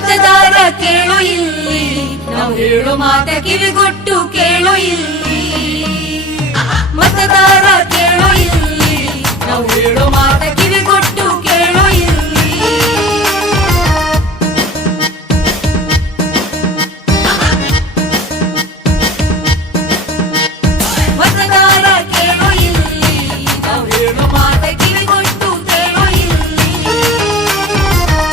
ಮತದಾರ ಕೇಳು ಇಲ್ಲಿ, ನಾವು ಹೇಳೋ ಮಾತ ಕಿವಿಗೊಟ್ಟು ಕೇಳು ಇಲ್ಲಿ. ಮತದಾರ ಕೇಳು ಇಲ್ಲಿ, ನಾವು ಹೇಳೋ ಮಾತ ಕಿವಿಗೊಟ್ಟು ಕೇಳು ಇಲ್ಲಿ. ಮತದಾರ ಕೇಳು ಇಲ್ಲಿ, ನಾವು ಹೇಳೋ ಮಾತ ಕಿವಿಗೊಟ್ಟು ಕೇಳು ಇಲ್ಲಿ.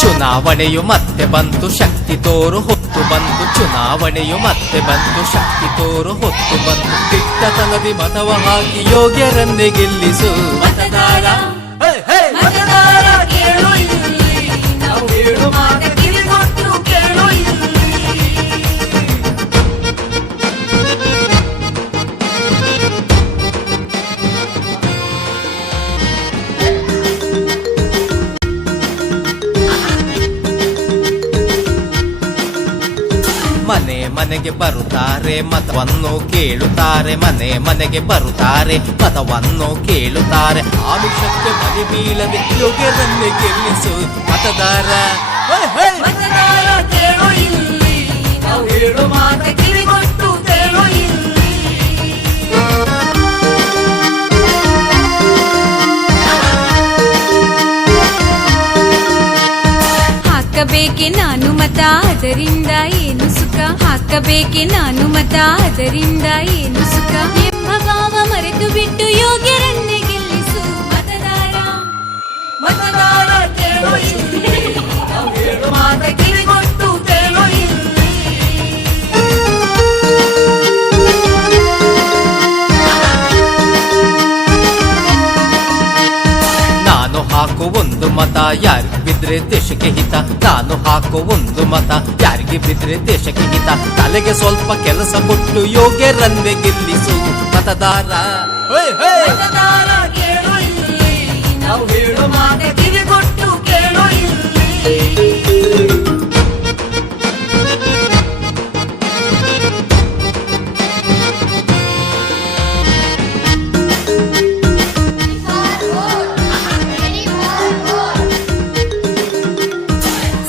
ಚುನಾವಣೆಯು ಮತ್ತೆ ಬಂತು, ಶಕ್ತಿ ತೋರು ಹೊತ್ತು ಬಂತು. ಚುನಾವಣೆಯು ಮತ್ತೆ ಬಂತು, ಶಕ್ತಿ ತೋರು ಹೊತ್ತು ಬಂತು. ದಿಟ್ಟತನದಿ ಮತವ ಹಾಕಿ ಯೋಗ್ಯರನ್ನೇ ಗೆಲ್ಲಿಸು. ಮತದಾರ ಮತದಾರ ಕೇಳು ಇಲ್ಲಿ, ನಾವು ಹೇಳು ಮಾತ ಕಿವಿಗೊಟ್ಟು ಕೇಳು ಇಲ್ಲಿ. ಮನೆ ಮನೆಗೆ ಬರುತ್ತಾರೆ, ಮತವನ್ನು ಕೇಳುತ್ತಾರೆ. ಮನೆ ಮನೆಗೆ ಬರುತ್ತಾರೆ, ಮತವನ್ನು ಕೇಳುತ್ತಾರೆ. ಆಮಿಷಕ್ಕೆ ಬಲಿ ಬೀಳದೆ ಯೋಗ್ಯರನ್ನೇ ಗೆಲ್ಲಿಸು. ಮತದಾರ ಮತದಾರ ಕೇಳು ಇಲ್ಲಿ, ನಾವು ಹೇಳು ಮಾತ ಕಿವಿಗೊಟ್ಟು ಕೇಳು ಇಲ್ಲಿ. ಹಾಕಬೇಕೆ ನಾನು ಮತ, ಅದರಿಂದ ಏನು ಸುಖ. ಹಾಕಬೇಕೆ ನಾನು ಮತ, ಅದರಿಂದ ಏನು ಸುಖ ಎಂಬ ಭಾವ ಮರೆತು ಬಿಟ್ಟು ಯೋಗ್ಯರನ್ನೇ ಗೆಲ್ಲಿಸು. ಮತದಾರ ಮತದಾರ ಕೇಳು ಇಲ್ಲಿ, ನಾವು ಹೇಳು ಮಾತ ಕಿವಿಗೊಟ್ಟು ಕೇಳು ಇಲ್ಲಿ. ನಾನು ಹಾಕೋ ಒಂದು ಮತ ಯಾರಿಗೆ ಬಿದ್ರೆ ದೇಶಕ್ಕೆ ಹಿತ. ನಾನು ಹಾಕೋ ಒಂದು ಮತ ಯಾರಿಗೆ ಬಿದ್ರೆ ದೇಶಕ್ಕೆ ಹಿತ. ತಲೆಗೆ ಸ್ವಲ್ಪ ಕೆಲಸ ಕೊಟ್ಟು ಯೋಗ್ಯರನ್ನೇ ಗೆಲ್ಲಿಸು. ಮತದಾರ ಮತದಾರ ಕೇಳು ಇಲ್ಲಿ, ನಾವು ಹೇಳು ಮಾತ ಕಿವಿಗೊಟ್ಟು ಕೇಳು ಇಲ್ಲಿ.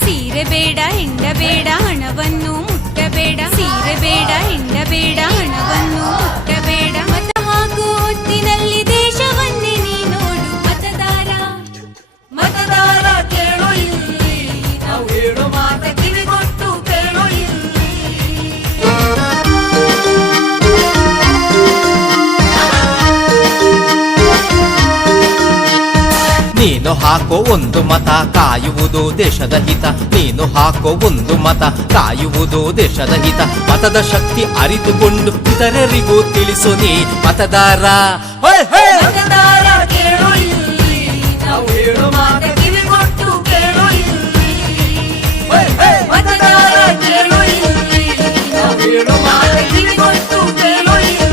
ಸೀರೆ ಬೇಡ ಹೆಂಡ ಬೇಡ ಹಣವನ್ನು ಮುಟ್ಟಬೇಡ. ಸೀರೆ ಬೇಡ ಹೆಂಡ ಬೇಡ ಹಣವನ್ನು ಮುಟ್ಟಬೇಡ. ಮತ ಹಾಕುವ ಹೊತ್ತಿನಲ್ಲಿ ದೇಶವನ್ನೇ ನೀ ನೋಡು. ಮತದಾರ ಮತದಾರ ಕೇಳು ಇಲ್ಲಿ, ನಾವು ಹೇಳು ಮಾತ ಕಿವಿಗೊಟ್ಟು ಕೇಳು ಇಲ್ಲಿ. ನೀನು ಹಾಕೋ ಒಂದು ಮತ ಕಾಯುವುದು ದೇಶದ ಹಿತ. ನೀನು ಹಾಕೋ ಒಂದು ಮತ ಕಾಯುವುದು ದೇಶದ ಹಿತ. ಮತದ ಶಕ್ತಿ ಅರಿತುಕೊಂಡು ಇತರರಿಗೂ ತಿಳಿಸು ನೀ. ಮತದಾರ ಮತದಾರ ಕೇಳು ಇಲ್ಲಿ, ನಾವು ಹೇಳು ಮಾತ ಕಿವಿಗೊಟ್ಟು ಕೇಳು ಇಲ್ಲಿ. ಮತದಾರ ಕೇಳು ಇಲ್ಲಿ, ನಾವು ಹೇಳು ಮಾತ ಕಿವಿಗೊಟ್ಟು ಕೇಳು ಇಲ್ಲಿ.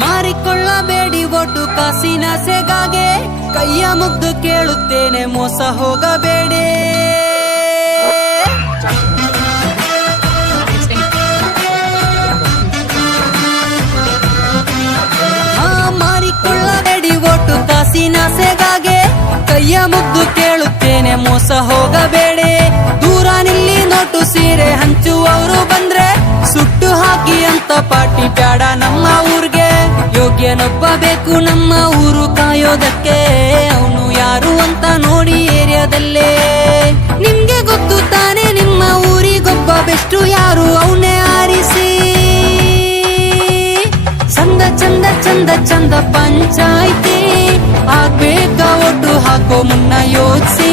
ಮಾರಿಕೊಳ್ಳಬೇಡಿ ಒಟ್ಟು ಕಾಸಿನ ಸೆಗಾಗೆ. ಕೈಯ ಮುಗ್ದು ಕೇಳುತ್ತೇನೆ, ಮೋಸ ಹೋಗಬೇಡಿ. ಮಾರಿಕೊಳ್ಳಬೇಡಿ ಒಟ್ಟು ಕಾಸಿನ ಸೆಗಾಗೆ. ಕೈಯ ಮುಗ್ದು ಕೇಳುತ್ತೇನೆ, ಮೋಸ ಹೋಗಬೇಡಿ. ದೂರ ನಿಲ್ಲಿ ನೋಟು ಸೀರೆ ಹಂಚುವವರು ಬಂದ್ರೆ ಸುಟ್ಟು ಹಾಕಿ ಅಂತ ಪಾಟಿ ಬ್ಯಾಡ ನಮ್ಮ ಊರ್ಗೆ. ಯೋಗ್ಯನೊಬ್ಬ ಬೇಕು ನಮ್ಮ ಊರು ಕಾಯೋದಕ್ಕೆ. ಅವನು ಯಾರು ಅಂತ ನೋಡಿ ಏರಿಯಾದಲ್ಲೇ. ನಿಮ್ಗೆ ಗೊತ್ತು ತಾನೆ ನಿಮ್ಮ ಊರಿಗೊಬ್ಬ ಬೆಸ್ಟು ಯಾರು, ಅವನೇ ಆರಿಸಿ. ಚಂದ ಚಂದ ಚಂದ ಚಂದ ಪಂಚಾಯ್ತಿ ಆಗ್ಬೇಕ ಒಟ್ಟು ಹಾಕೋ ಮುನ್ನ ಯೋಚಿಸಿ.